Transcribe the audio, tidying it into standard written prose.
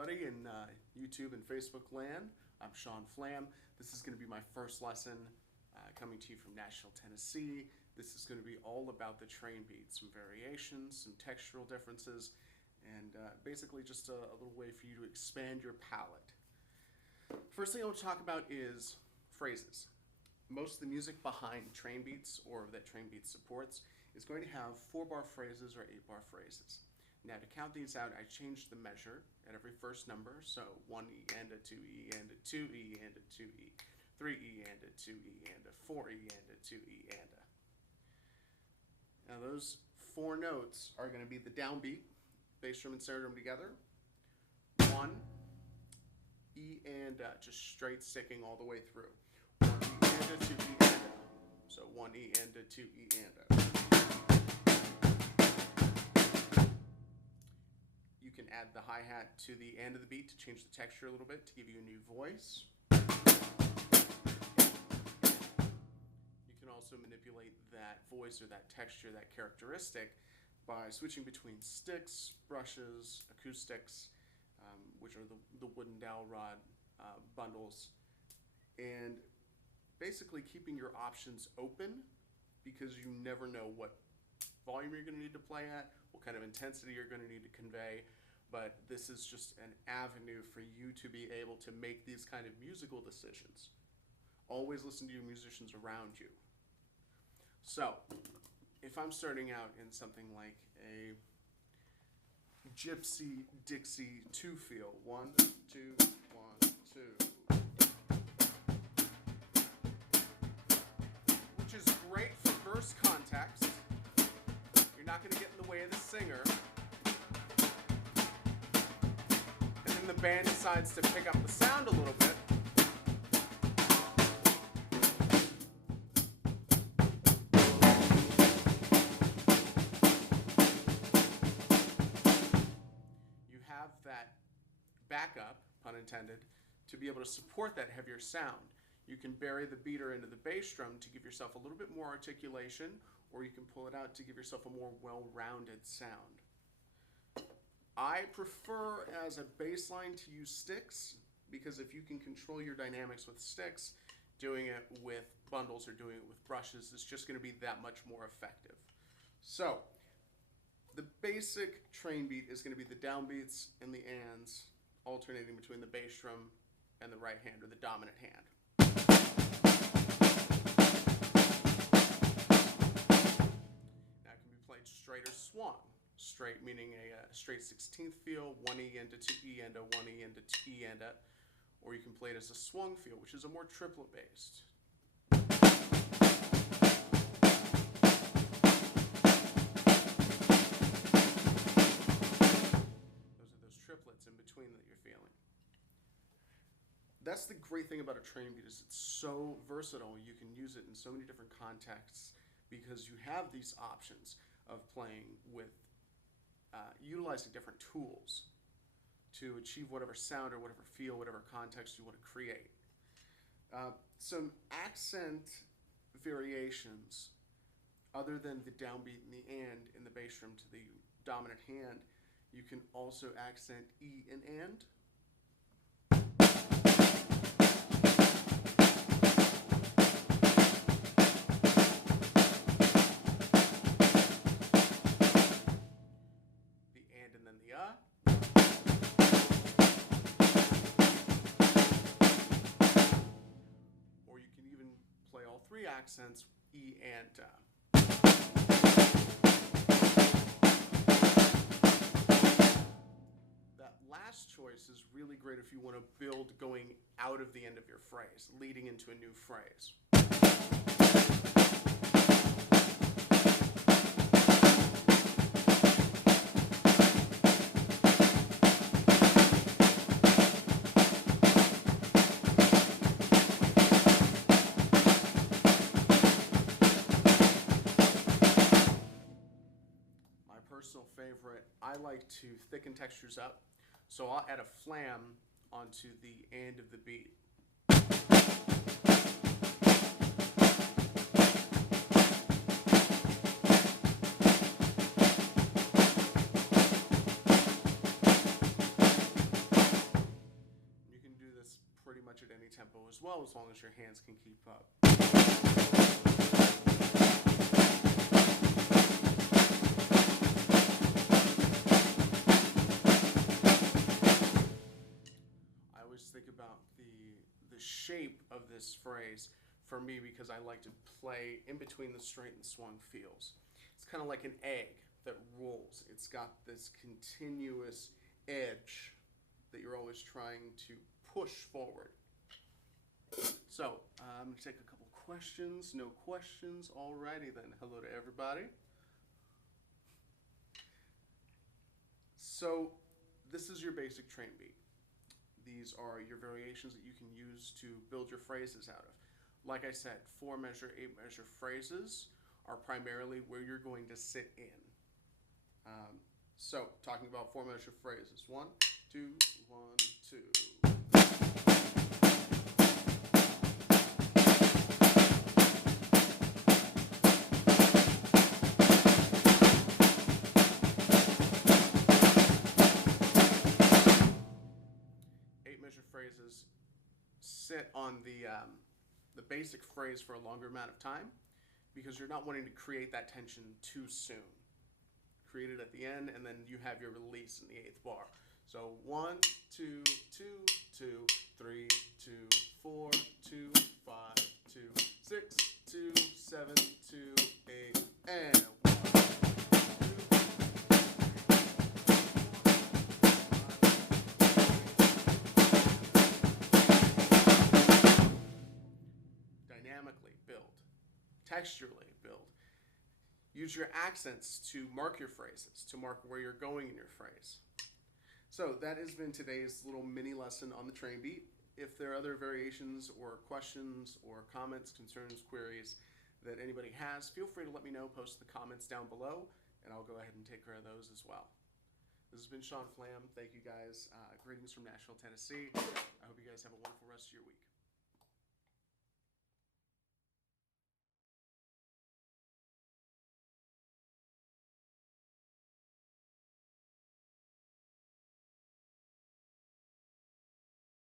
everybody in YouTube and Facebook land. I'm Sean Flam. This is going to be my first lesson coming to you from Nashville, Tennessee. This is going to be all about the train beat, some variations, some textural differences, and basically just a little way for you to expand your palette. First thing I want to talk about is phrases. Most of the music behind train beats, or that train beat supports, is going to have 4-bar phrases or 8-bar phrases. Now to count these out, I changed the measure at every first number, so 1E and a 2E and a 2E and a 2E, 3E and a 2E and a 4E and a 2E and a. Now those 4 notes are going to be the downbeat, bass drum and snare drum together, 1, E and a, just straight sticking all the way through, 1E and a 2E and a, so 1E and a 2E and a. You can add the hi-hat to the end of the beat to change the texture a little bit, to give you a new voice. You can also manipulate that voice or that texture, that characteristic, by switching between sticks, brushes, acoustics, which are the wooden dowel rod bundles, and basically keeping your options open, because you never know what volume you're going to need to play at, what kind of intensity you're going to need to convey, but this is just an avenue for you to be able to make these kind of musical decisions. Always listen to your musicians around you. So, if I'm starting out in something like a Gypsy Dixie 2 feel, 1, 2, 1, 2, which is great for verse context. You're not going to get in the way of the singer. And then the band decides to pick up the sound a little bit. You have that backup, pun intended, to be able to support that heavier sound. You can bury the beater into the bass drum to give yourself a little bit more articulation, or you can pull it out to give yourself a more well-rounded sound. I prefer as a bass line to use sticks, because if you can control your dynamics with sticks, doing it with bundles or doing it with brushes is just going to be that much more effective. So, the basic train beat is going to be the downbeats and the ands, alternating between the bass drum and the right hand, or the dominant hand. Played straight or swung. Straight meaning a straight 16th feel, 1E and a 2E and a 1E and a 2E and a, or you can play it as a swung feel, which is a more triplet based. Those are those triplets in between that you're feeling. That's the great thing about a train beat, is it's so versatile. You can use it in so many different contexts because you have these options of playing with, utilizing different tools to achieve whatever sound or whatever feel, whatever context you want to create. Some accent variations, other than the downbeat and the and in the bass drum to the dominant hand, you can also accent E and and. And then the or you can even play all 3 accents, E and That last choice is really great if you want to build going out of the end of your phrase, leading into a new phrase. Personal favorite, I like to thicken textures up, so I'll add a flam onto the end of the beat. well, as long as your hands can keep up. I always think about the shape of this phrase for me because I like to play in between the straight and the swung feels. It's kind of like an egg that rolls. It's got this continuous edge that you're always trying to push forward. So I'm going to take a couple questions. No questions? Alrighty then. Hello to everybody. So this is your basic train beat. These are your variations that you can use to build your phrases out of. Like I said, 4-measure, 8-measure phrases are primarily where you're going to sit in. So talking about 4-measure phrases. 1, 2, 1, 2. 8-measure phrases sit on the basic phrase for a longer amount of time because you're not wanting to create that tension too soon. Create it at the end, and then you have your release in the 8th bar. So 1, 2, 2, 2, 3, 2, 4, 2, 5, 2, 6, 2, 7, 2, 8, and 1. Dynamically build, texturally build. Use your accents to mark your phrases, to mark where you're going in your phrase. So that has been today's little mini lesson on the train beat. If there are other variations or questions or comments, concerns, queries that anybody has, feel free to let me know. Post the comments down below, and I'll go ahead and take care of those as well. This has been Sean Flam. Thank you guys. Greetings from Nashville, Tennessee. I hope you guys have a wonderful rest of your week.